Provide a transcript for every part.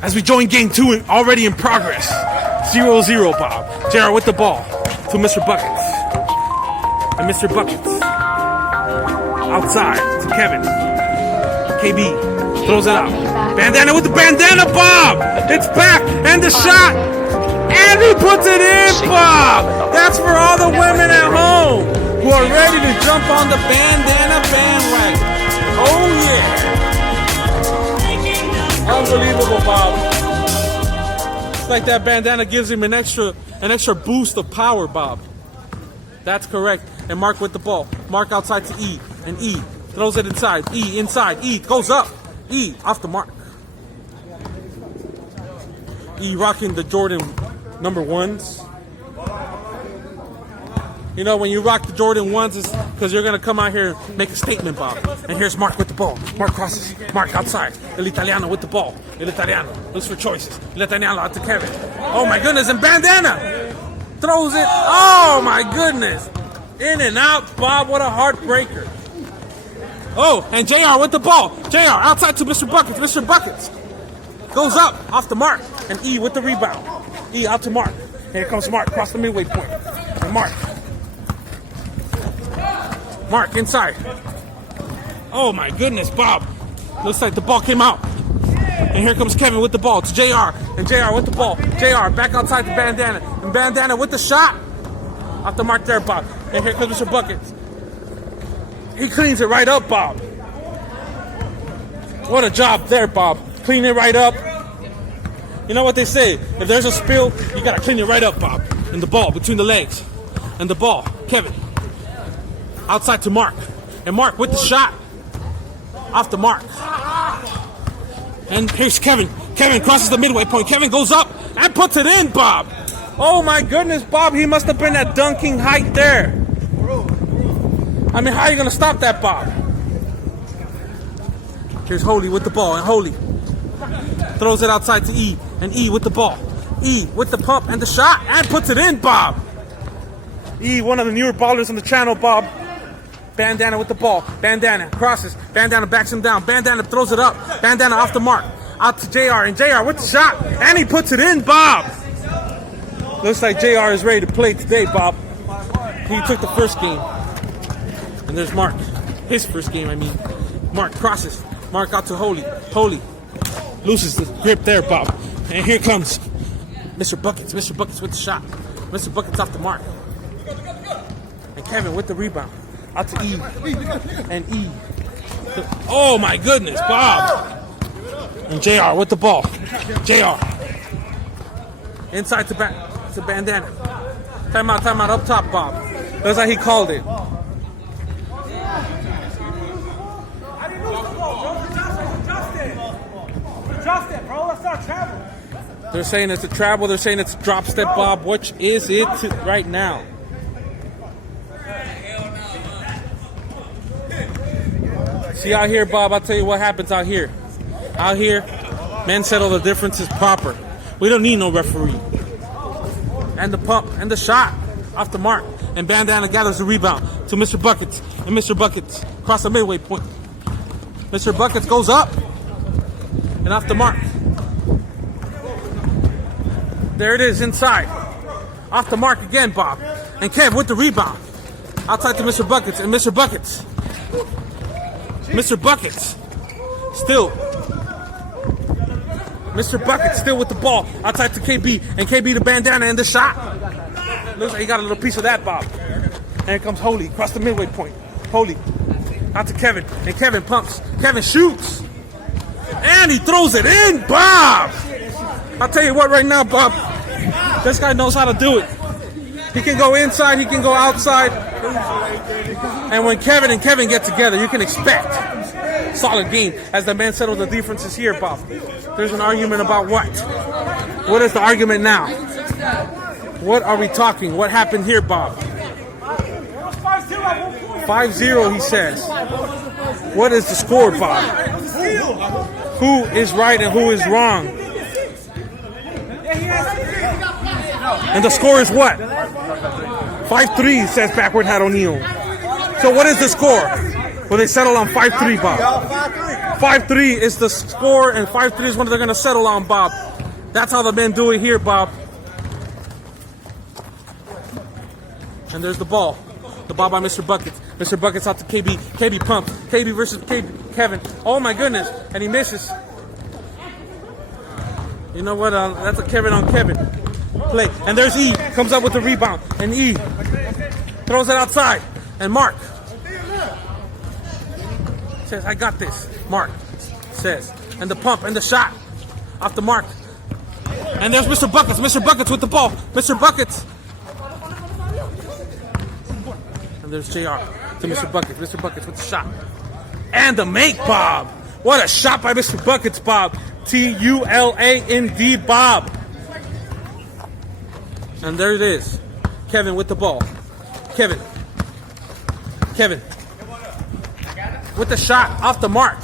As we join game 2 already in progress. 0-0, Bob. JR with the ball to Mr. Buckets. And Mr. Buckets. Outside to Kevin. KB throws it out. Bandana with the bandana, Bob! It's back! And the shot! And he puts it in, Bob! That's for all the women at home who are ready to jump on the bandana bandwagon. Oh, yeah. Unbelievable, Bob. It's like that bandana gives him an extra boost of power, Bob. That's correct. And Mark with the ball. Mark outside to E. And E throws it inside. E inside. E goes up. E off the mark. E rocking the Jordan number 1s. You know, when you rock the Jordan 1s, it's because you're going to come out here and make a statement, Bob. And here's Mark with the ball. Mark crosses. Mark outside. El Italiano with the ball. El Italiano looks for choices. El Italiano out to Kevin. Oh, my goodness. And bandana throws it. Oh, my goodness. In and out, Bob. What a heartbreaker. Oh, and JR with the ball. JR outside to Mr. Buckets. Mr. Buckets goes up off the mark. And E with the rebound. E out to Mark. Here comes Mark across the midway point. And Mark inside. Oh my goodness, Bob. Looks like the ball came out. And here comes Kevin with the ball to JR. And JR with the ball. JR back outside to Bandana. And Bandana with the shot. Off the mark there, Bob. And here comes Mr. Buckets. He cleans it right up, Bob. What a job there, Bob. Clean it right up. You know what they say? If there's a spill, you gotta clean it right up, Bob. And the ball between the legs. And the ball. Kevin. Outside to Mark. And Mark with the shot. Off the mark. And here's Kevin. Kevin crosses the midway point. Kevin goes up and puts it in, Bob. Oh my goodness, Bob. He must have been at dunking height there. I mean, how are you going to stop that, Bob? Here's Holy with the ball. And Holy throws it outside to E. And E with the ball. E with the pump and the shot. And puts it in, Bob. E, one of the newer ballers on the channel, Bob. Bandana with the ball. Bandana crosses. Bandana backs him down. Bandana throws it up. Bandana off the mark. Out to JR. And JR with the shot. And he puts it in, Bob. Looks like JR is ready to play today, Bob. He took the first game. And there's Mark. His first game, I mean. Mark crosses. Mark out to Holy. Holy loses the grip there, Bob. And here comes Mr. Buckets. Mr. Buckets with the shot. Mr. Buckets off the mark. And Kevin with the rebound. Out to E. And E. Oh my goodness, Bob. And JR with the ball. JR. Inside to Bandana. Timeout up top, Bob. Looks like he called it. Adjust it, bro. Let's not travel. They're saying it's a travel. They're saying it's a drop step, Bob. Which is it right now? See out here, Bob, I'll tell you what happens out here. Out here, men settle the differences proper. We don't need no referee. And the pump and the shot off the mark. And Bandana gathers the rebound to Mr. Buckets. And Mr. Buckets across the midway point. Mr. Buckets goes up and off the mark. There it is inside. Off the mark again, Bob. And Kev with the rebound. Outside to Mr. Buckets. And Mr. Buckets. Mr. Buckets still. Mr. Buckets still with the ball. Outside to KB. And KB to Bandana and the shot. Looks like he got a little piece of that, Bob. And here comes Holy across the midway point. Holy out to Kevin. And Kevin pumps. Kevin shoots. And he throws it in, Bob. I'll tell you what right now, Bob. This guy knows how to do it. He can go inside. He can go outside. And when Kevin and Kevin get together, you can expect solid game as the men settle the differences here, Bob. There's an argument about what? What is the argument now? What are we talking? What happened here, Bob? 5-0, he says. What is the score, Bob? Who is right and who is wrong? And the score is what? 5-3, says Backward Hat O'Neill. So what is the score? Will they settle on 5-3, Bob? 5-3 is the score, and 5-3 is what they're going to settle on, Bob. That's how the men do it here, Bob. And there's the ball. The ball by Mr. Buckets. Mr. Buckets out to KB. KB pumps. KB versus Kevin. Oh my goodness. And he misses. You know what? That's a Kevin on Kevin play. And there's E. Comes up with the rebound. And E throws it outside. And Mark says, I got this. Mark says. And the pump and the shot off the mark. And there's Mr. Buckets. Mr. Buckets with the ball. Mr. Buckets. And there's JR to Mr. Buckets. Mr. Buckets with the shot. And the make, Bob. What a shot by Mr. Buckets, Bob. T-U-L-A-N-D, Bob. And there it is. Kevin with the ball. Kevin. With the shot off the mark.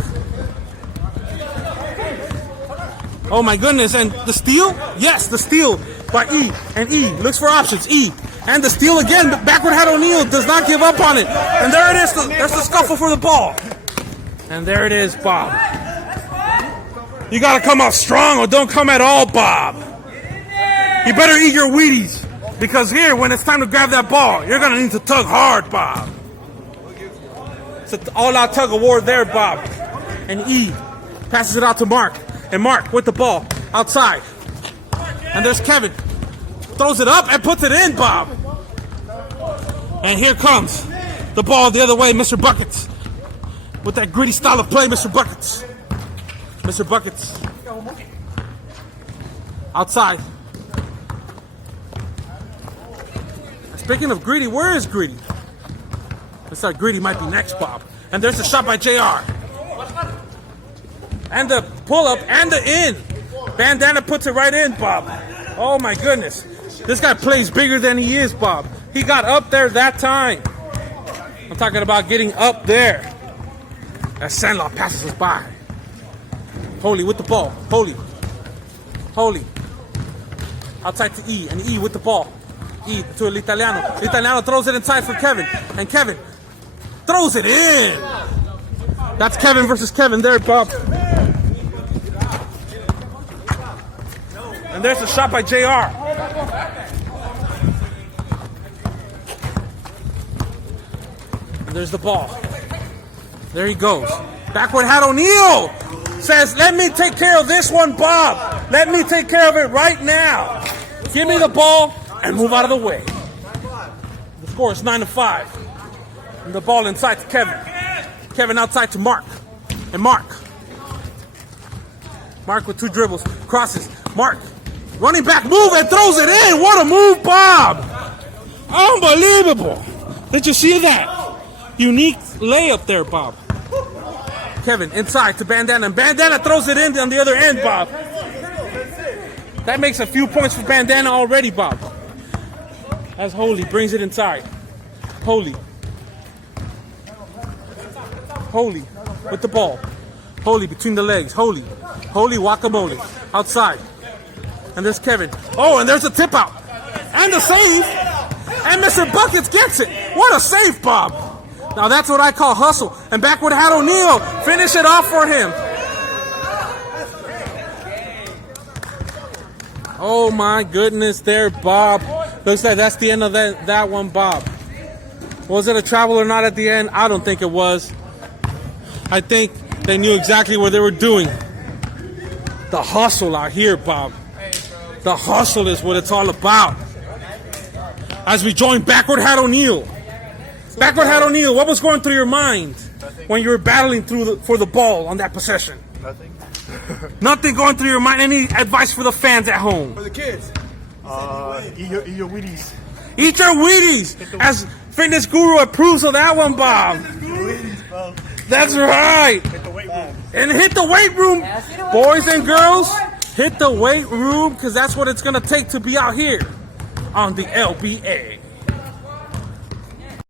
Oh my goodness. And the steal? Yes, the steal by E. And E looks for options. E. And the steal again. Backward hat O'Neal does not give up on it. And there it is. There's the scuffle for the ball. And there it is, Bob. You got to come off strong or don't come at all, Bob. You better eat your Wheaties. Because here, when it's time to grab that ball, you're going to need to tug hard, Bob. It's an all-out tug of war there, Bob. And E passes it out to Mark. And Mark with the ball outside. And there's Kevin. Throws it up and puts it in, Bob. And here comes the ball the other way, Mr. Buckets. With that gritty style of play, Mr. Buckets. Mr. Buckets. Outside. Speaking of Greedy, where is Greedy? Looks like Greedy might be next, Bob. And there's a shot by JR. And the pull-up and the in. Bandana puts it right in, Bob. Oh, my goodness. This guy plays bigger than he is, Bob. He got up there that time. I'm talking about getting up there. As Sandlaw passes us by. Holy with the ball. Holy. Outside to E. And E with the ball. E to L'Italiano. L'Italiano throws it inside for Kevin. And Kevin throws it in. That's Kevin versus Kevin there, Bob. And there's a shot by JR. And there's the ball. There he goes. Backward hat O'Neal says, let me take care of this one, Bob. Let me take care of it right now. Give me the ball and move out of the way. The score is 9-5. And the ball inside to Kevin. Kevin outside to Mark. And Mark with two dribbles. Crosses. Mark. Running back move and throws it in. What a move, Bob. Unbelievable. Did you see that? Unique layup there, Bob. Kevin inside to Bandana. And Bandana throws it in on the other end, Bob. That makes a few points for Bandana already, Bob. As Holy brings it inside. Holy with the ball. Holy between the legs. Holy guacamole. Outside. And there's Kevin. Oh, and there's a tip out. And the save. And Mr. Buckets gets it. What a save, Bob. Now that's what I call hustle. And backward hat O'Neal. Finish it off for him. Oh my goodness there, Bob. Looks like that's the end of that one, Bob. Was it a travel or not at the end? I don't think it was. I think they knew exactly what they were doing. The hustle out here, Bob. The hustle is what it's all about. As we join Backward Hat O'Neal. Backward Hat O'Neal, what was going through your mind when you were battling for the ball on that possession? Nothing. Nothing going through your mind? Any advice for the fans at home? For the kids. Eat your Wheaties. Eat your Wheaties! As Fitness Guru approves of that one, Bob. That's right. Hit the weight room. And hit the weight room. Boys and girls, hit the weight room because that's what it's going to take to be out here on the LBA.